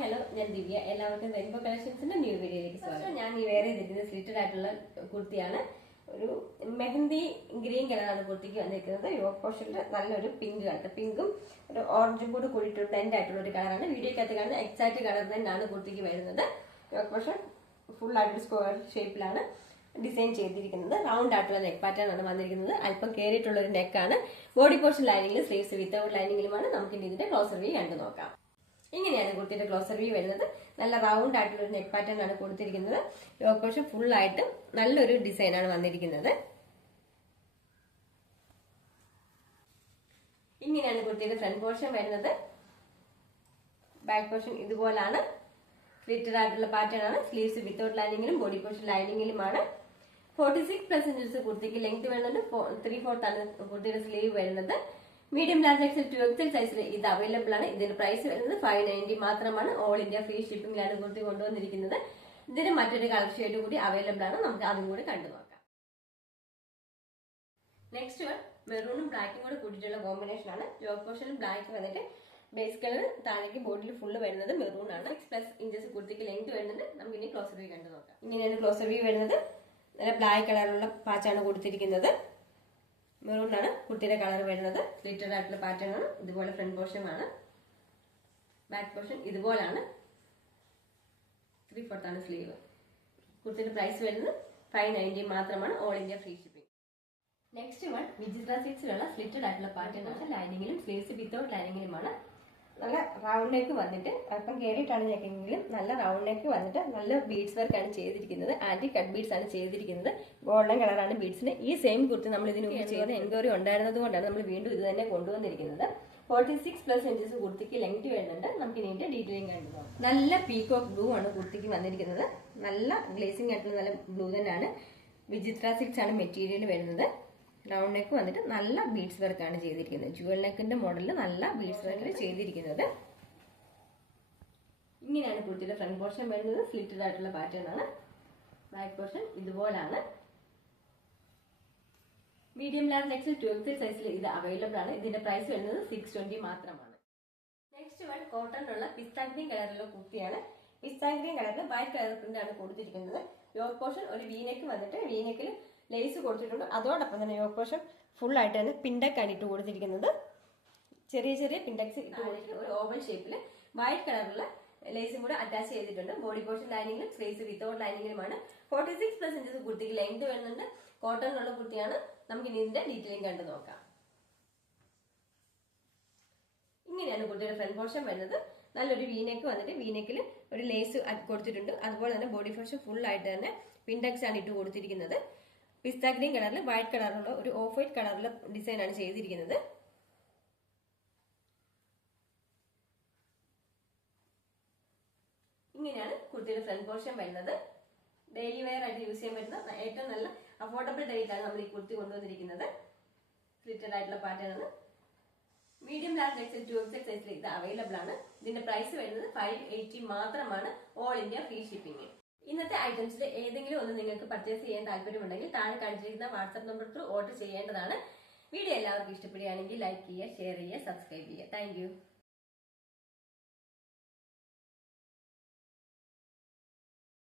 Hello, ഞാൻ ദിവ്യ. എല്ലാവർക്കും rainbow കളക്ഷൻസിന്റെ new വീഡിയോയിലേക്ക് സ്വാഗതം. ഞാൻ ഈ വേറെ ചെയ്തിരിക്കുന്ന സ്ലിറ്റഡ് ആയിട്ടുള്ള കുർത്തിയാണ്. ഒരു മെഹന്തി ഗ്രീൻ കളറാണ് കുർത്തിക്ക് വന്നിരിക്കുന്നത്. യോക്ക് പോർഷനിൽ നല്ലൊരു പിങ്ക് കളർ, പിങ്കും ഒരു ഓറഞ്ചും കൂടി കൂടിയിട്ട് ബ്ലെൻഡ് ആയിട്ടുള്ള ഒരു കളറാണ്. വീഡിയോക്കകത്ത് കാണുന്ന എക്സാക്ട് കളർ തന്നെയാണ് കുർത്തിക്ക് വരുന്നത്. യോക്ക് പോർഷൻ ഫുൾ ആയിട്ട് സ്ക്വയർ ഷേപ്പിലാണ് ഡിസൈൻ ചെയ്തിരിക്കുന്നത്. റൗണ്ട് ആയിട്ടുള്ള നെക്ക് പാറ്റേൺ ആണ് വന്നിരിക്കുന്നത്. അല്പം കയറിയിട്ടുള്ള ഒരു നെക്കാണ്. ബോഡി പോർഷൻ ലൈനിങ്ങിലും സ്ലീവ്സ് വിത്തൗട്ട് ലൈനിങ്ങിലുമാണ്. നമുക്ക് ഇതിന്റെ ക്ലോസർ വ്യൂ കണ്ടു നോക്കാം. ഇങ്ങനെയാണ് കുർത്തിയുടെ ക്ലോസർ വ്യൂ വരുന്നത്. നല്ല റൗണ്ട് ആയിട്ടുള്ള ഒരു നെക്ക് പാറ്റേൺ ആണ് കൊടുത്തിരിക്കുന്നത്. യോക്ക് പോർഷൻ ഫുൾ ആയിട്ട് നല്ലൊരു ഡിസൈൻ ആണ് വന്നിരിക്കുന്നത്. ഇങ്ങനെയാണ് കുർത്തിയുടെ ഫ്രണ്ട് പോർഷൻ വരുന്നത്. ബാക്ക് പോർഷൻ ഇതുപോലാണ്. സ്ലിറ്റഡ് ആയിട്ടുള്ള പാറ്റേൺ ആണ്. സ്ലീവ്സ് വിത്തൗട്ട് ലൈനിങ്ങിലും ബോഡി പോർഷൻ ലൈനിങ്ങിലുമാണ്. 46+ ഇഞ്ചസ് കുർത്തിക്ക് ലെങ്ത് വരുന്നുണ്ട്. 3/4 ആണ് കുർത്തിയുടെ സ്ലീവ് വരുന്നത്. മീഡിയം ലാർജ് എക്സൽ 2XL സൈസിൽ ഇത് അവൈലബിൾ ആണ്. ഇതിന്റെ പ്രൈസ് വരുന്നത് 590 മാത്രമാണ്. ഓൾ ഇന്ത്യ ഫ്രീ ഷിപ്പിംഗിലാണ് കുർത്തി കൊണ്ടുവന്നിരിക്കുന്നത്. ഇതിന് മറ്റൊരു കളർ ഷെയ്ഡ് കൂടി അവൈലബിൾ ആണ്. നമുക്ക് അതും കൂടി കണ്ടു നോക്കാം. നെക്സ്റ്റ് വൺ മെറൂണും ബ്ലാക്കും കൂടെ കൂട്ടിയിട്ടുള്ള കോമ്പിനേഷൻ ആണ്. യോക്ക് പോർഷനിൽ ബ്ലാക്ക് വന്നിട്ട് ബേസ് കളർ താഴേക്ക് ബോഡിയിൽ ഫുള്ള് വരുന്നത് മെറൂൺ ആണ്. 6+ ഇഞ്ചസ് കുർത്തിക്ക് ലെങ്ത് വരുന്നുണ്ട്. നമുക്ക് ഇനി ക്ലോസർ വ്യൂ കണ്ടു നോക്കാം. ഇങ്ങനെയാണ് ക്ലോസർ വ്യൂ വരുന്നത്. നല്ല ബ്ലാക്ക് കളറുള്ള പാച്ചാണ് കൊടുത്തിരിക്കുന്നത്. മെറൂണാണ് കുർത്തിയുടെ കളർ വരുന്നത്. സ്ലിറ്റഡ് ആയിട്ടുള്ള പാറ്റേൺ ആണ്. ഇതുപോലെ ഫ്രണ്ട് പോർഷൻ ആണ്. ബാക്ക് പോർഷൻ ഇതുപോലാണ്. 3/4 ആണ് സ്ലീവ്. കുർത്തിയുടെ പ്രൈസ് വരുന്നത് 590 മാത്രമാണ്. All India free shipping. Next one Vichitra സിൽക്സിലുള്ള സ്ലിറ്റഡ് ആയിട്ടുള്ള പാറ്റേൺ ആണ്. ലൈനിങ്ങിലും സ്ലീവ്സ് വിത്തൗട്ട് ലൈനിങ്ങിലുമാണ്. നല്ല റൗണ്ട് നെക്ക് വന്നിട്ട് അല്പം കയറിയിട്ടാണ് നെക്കെങ്കിലും നല്ല റൗണ്ട് നെക്ക് വന്നിട്ട് നല്ല ബീഡ്സ് വർക്ക് ആണ് ചെയ്തിരിക്കുന്നത്. ആന്റി കട്ട് ബീഡ്സ് ആണ് ചെയ്തിരിക്കുന്നത്. ഗോൾഡൻ കളറാണ് ബീഡ്സിന്. ഈ സെയിം കുർത്തി നമ്മൾ ഇതിന് ചെയ്യുന്ന എൻക്വയറി ഉണ്ടായിരുന്നത് കൊണ്ടാണ് നമ്മൾ വീണ്ടും ഇത് തന്നെ കൊണ്ടുവന്നിരിക്കുന്നത്. 46+ ഇഞ്ചസ് കുർത്തിക്ക് ലെങ്ത് വരുന്നുണ്ട്. നമുക്ക് ഇതിന്റെ ഡീറ്റെയിലിംഗ് കണ്ടു നോക്കാം. നല്ല പീകോക്ക് ബ്ലൂ ആണ് കുർത്തിക്ക് വന്നിരിക്കുന്നത്. നല്ല ഗ്ലേസിംഗ് ആയിട്ടുള്ള നല്ല ബ്ലൂ തന്നെയാണ്. വിചിത്ര സിൽക്സ് ആണ് മെറ്റീരിയൽ വരുന്നത്. റൗണ്ട് നെക്ക് വന്നിട്ട് നല്ല ബീഡ്സ് വർക്കാണ് ചെയ്തിരിക്കുന്നത്. ജുവൽ നെക്കിന്റെ മോഡലിൽ നല്ല ബീഡ്സ് വർക്കാണ് ചെയ്തിരിക്കുന്നത്. ഇങ്ങനെയാണ് കുർത്തിയുടെ ഫ്രണ്ട് പോർഷൻ വരുന്നത്. സ്ലിറ്റഡ് ആയിട്ടുള്ള പാറ്റേൺ ആണ്. ബാക്ക് പോർഷൻ ഇതുപോലാണ്. മീഡിയം ലാർജ് എക്സൽ 2XL സൈസിൽ ഇത് അവൈലബിൾ ആണ്. ഇതിന്റെ പ്രൈസ് വരുന്നത് 620 മാത്രമാണ്. നെക്സ്റ്റ് വൺ കോട്ടണിലുള്ള പിസ്ത ഗ്രീൻ കളറിലുള്ള കുർത്തിയാണ്. പിസ്ത ഗ്രീൻ കളറിൽ വൈറ്റ് കളർ പ്രിന്റ് ആണ് കൊടുത്തിരിക്കുന്നത്. യോക്ക് പോർഷൻ ഒരു വീനെക്ക് വന്നിട്ട് വീനെക്കിൽ ലേസ് കൊടുത്തിട്ടുണ്ട്. അതോടൊപ്പം തന്നെ യോക്ക് പോർഷൻ ഫുൾ ആയിട്ട് തന്നെ പിൻഡക്കാണ് ഇട്ട് കൊടുത്തിരിക്കുന്നത്. ചെറിയ ചെറിയ പിൻഡക്സ് ഇട്ട് കൊടുത്തിട്ട് ഒരു ഓവൽ ഷേപ്പിൽ വൈറ്റ് കളറിലുള്ള ലേസും കൂടെ അറ്റാച്ച് ചെയ്തിട്ടുണ്ട്. ബോഡി പോർഷൻ ലൈനിങ്ങിലും സ്ലീവ്സ് വിത്തൗട്ട് ലൈനിങ്ങിലുമാണ്. 46+ ഇഞ്ചസ് കുർത്തിക്ക് ലെങ്ത് വരുന്നുണ്ട്. കോട്ടണിലുള്ള കുർത്തിയാണ്. നമുക്ക് ഇനി ഇതിന്റെ ഡീറ്റെയിലിംഗ് കണ്ടു നോക്കാം. ഇങ്ങനെയാണ് കുർത്തിയുടെ ഫ്രണ്ട് പോർഷൻ വരുന്നത്. നല്ലൊരു വീനെക്ക് വന്നിട്ട് വീനെക്കിൽ ഒരു ലേസ് കൊടുത്തിട്ടുണ്ട്. അതുപോലെ തന്നെ ബോഡി പോർഷൻ ഫുൾ ആയിട്ട് തന്നെ പിൻഡക്സ് ആണ് ഇട്ട് കൊടുത്തിരിക്കുന്നത്. പിസ്ത ഗ്രീൻ കളറിൽ വൈറ്റ് കളറിലുള്ള ഒരു ഓഫ് വൈറ്റ് കളറിലെ ഡിസൈൻ ആണ് ചെയ്തിരിക്കുന്നത്. ഇങ്ങനെയാണ് കുർത്തിയുടെ ഫ്രണ്ട് പോർഷൻ വരുന്നത്. ഡെയിലി വെയർ ആയിട്ട് യൂസ് ചെയ്യാൻ പറ്റുന്ന ഏറ്റവും നല്ല അഫോർഡബിൾ റേറ്റിലാണ് നമ്മൾ ഈ കുർത്തി കൊണ്ടുവന്നിരിക്കുന്നത്. സ്ലിറ്റഡ് ആയിട്ടുള്ള പാറ്റേൺ ആണ്. മീഡിയം ലാർജ് എക്സൽ 2XL സൈസിൽ ഇത് അവൈലബിൾ ആണ്. ഇതിന്റെ പ്രൈസ് വരുന്നത് 580 മാത്രമാണ്. All India free shipping. ഇന്നത്തെ ഐറ്റംസിൽ ഏതെങ്കിലും ഒന്ന് നിങ്ങൾക്ക് പർച്ചേസ് ചെയ്യാൻ താല്പര്യമുണ്ടെങ്കിൽ താഴെ കാണിച്ചിരിക്കുന്ന വാട്സ്ആപ്പ് നമ്പർ ത്രൂ ഓർഡർ ചെയ്യേണ്ടതാണ്. വീഡിയോ എല്ലാവർക്കും ഇഷ്ടപ്പെടുകയാണെങ്കിൽ ലൈക്ക് ചെയ്യുക, ഷെയർ ചെയ്യുക, സബ്സ്ക്രൈബ് ചെയ്യുക. താങ്ക്